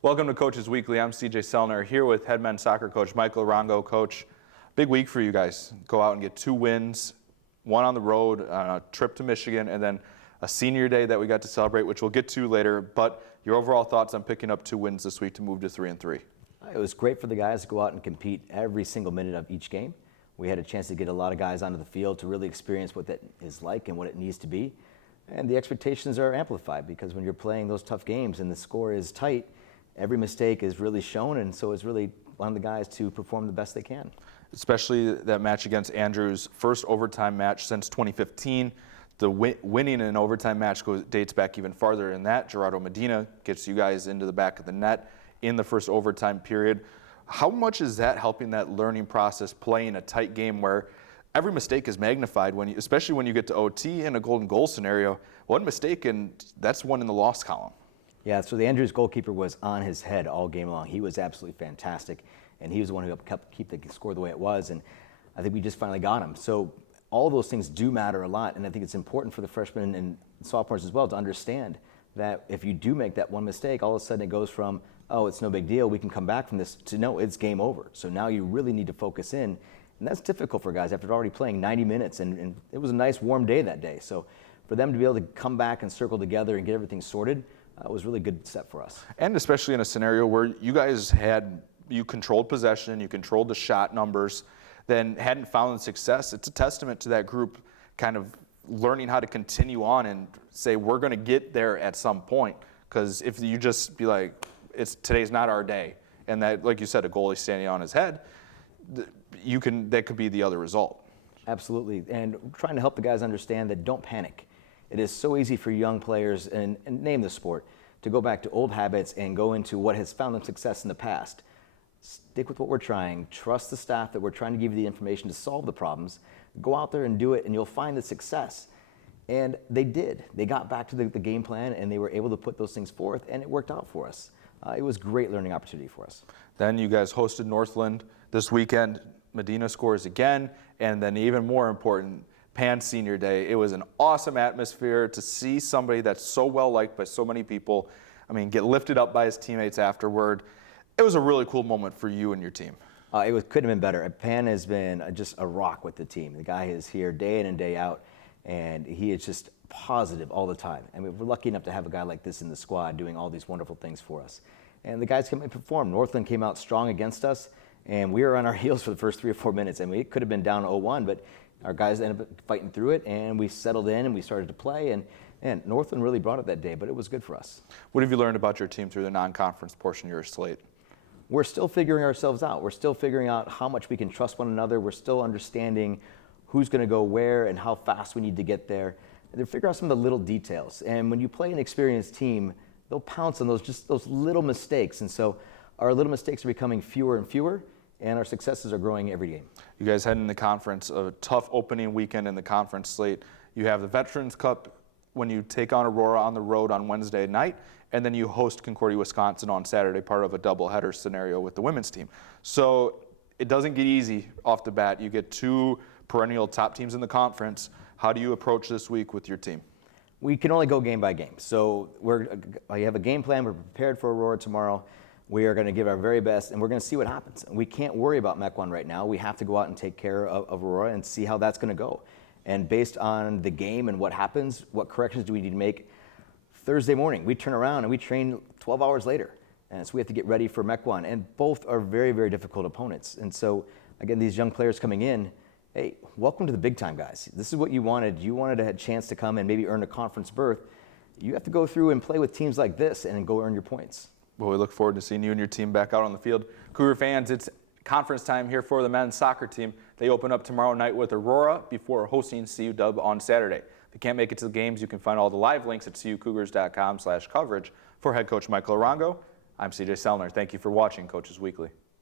Welcome to Coaches Weekly. I'm CJ Selner here with head men's soccer coach Michael Arango. Coach, big week for you guys. Go out and get 2 wins, one on the road, a trip to Michigan, and then a senior day that we got to celebrate, which we'll get to later. But your overall thoughts on picking up 2 wins this week to move to 3-3? It was great for the guys to go out and compete every single minute of each game. We had a chance to get a lot of guys onto the field to really experience what that is like and what it needs to be. And the expectations are amplified because when you're playing those tough games and the score is tight, every mistake is really shown, and so it's really on the guys to perform the best they can. Especially that match against Andrews, first overtime match since 2015. The winning an overtime match dates back even farther than that. Gerardo Medina gets you guys into the back of the net in the first overtime period. How much is that helping that learning process, playing a tight game where every mistake is magnified, especially when you get to OT in a golden goal scenario? One mistake and that's one in the loss column. Yeah, so the Andrews goalkeeper was on his head all game long. He was absolutely fantastic, and he was the one who helped keep the score the way it was, and I think we just finally got him. So all those things do matter a lot, and I think it's important for the freshmen and sophomores as well to understand that if you do make that one mistake, all of a sudden it goes from, oh, it's no big deal, we can come back from this, to no, it's game over. So now you really need to focus in, and that's difficult for guys after already playing 90 minutes, and it was a nice warm day that day. So for them to be able to come back and circle together and get everything sorted, was really a good step for us. And especially in a scenario where you guys you controlled possession, you controlled the shot numbers, then hadn't found success. It's a testament to that group kind of learning how to continue on and say, we're going to get there at some point. Because if you just be like, today's not our day, and that, like you said, a goalie standing on his head, that could be the other result. Absolutely, and trying to help the guys understand that don't panic. It is so easy for young players, and name the sport, to go back to old habits and go into what has found them success in the past. Stick with what we're trying. Trust the staff that we're trying to give you the information to solve the problems. Go out there and do it, and you'll find the success. And they did. They got back to the game plan, and they were able to put those things forth, and it worked out for us. It was a great learning opportunity for us. Then you guys hosted Northland this weekend. Medina scores again, and then even more important, Pan Senior Day. It was an awesome atmosphere to see somebody that's so well liked by so many people. I mean, get lifted up by his teammates afterward. It was a really cool moment for you and your team. Couldn't have been better. Pan has been just a rock with the team. The guy is here day in and day out, and he is just positive all the time. I mean, we're lucky enough to have a guy like this in the squad doing all these wonderful things for us. And the guys came and performed. Northland came out strong against us, and we were on our heels for the first 3 or 4 minutes. I mean, it could have been down 0-1, but our guys ended up fighting through it, and we settled in, and we started to play, and Northland really brought it that day, but it was good for us. What have you learned about your team through the non-conference portion of your slate? We're still figuring ourselves out. We're still figuring out how much we can trust one another. We're still understanding who's going to go where and how fast we need to get there. And they're figuring out some of the little details. And when you play an experienced team, they'll pounce on those little mistakes. And so our little mistakes are becoming fewer and fewer, and our successes are growing every game. You guys head in the conference, a tough opening weekend in the conference slate. You have the Veterans Cup when you take on Aurora on the road on Wednesday night, and then you host Concordia, Wisconsin on Saturday, part of a doubleheader scenario with the women's team. So it doesn't get easy off the bat. You get 2 perennial top teams in the conference. How do you approach this week with your team? We can only go game by game. So we have a game plan. We're prepared for Aurora tomorrow. We are going to give our very best, and we're going to see what happens. We can't worry about MEC 1 right now. We have to go out and take care of Aurora and see how that's going to go. And based on the game and what happens, what corrections do we need to make? Thursday morning, we turn around and we train 12 hours later. And so we have to get ready for MEC 1. And both are very, very difficult opponents. And so, again, these young players coming in, hey, welcome to the big time, guys. This is what you wanted. You wanted a chance to come and maybe earn a conference berth. You have to go through and play with teams like this and go earn your points. Well, we look forward to seeing you and your team back out on the field. Cougar fans, it's conference time here for the men's soccer team. They open up tomorrow night with Aurora before hosting CUW on Saturday. If you can't make it to the games, you can find all the live links at cucougars.com/coverage. For head coach Michael Arango, I'm CJ Selner. Thank you for watching Coaches Weekly.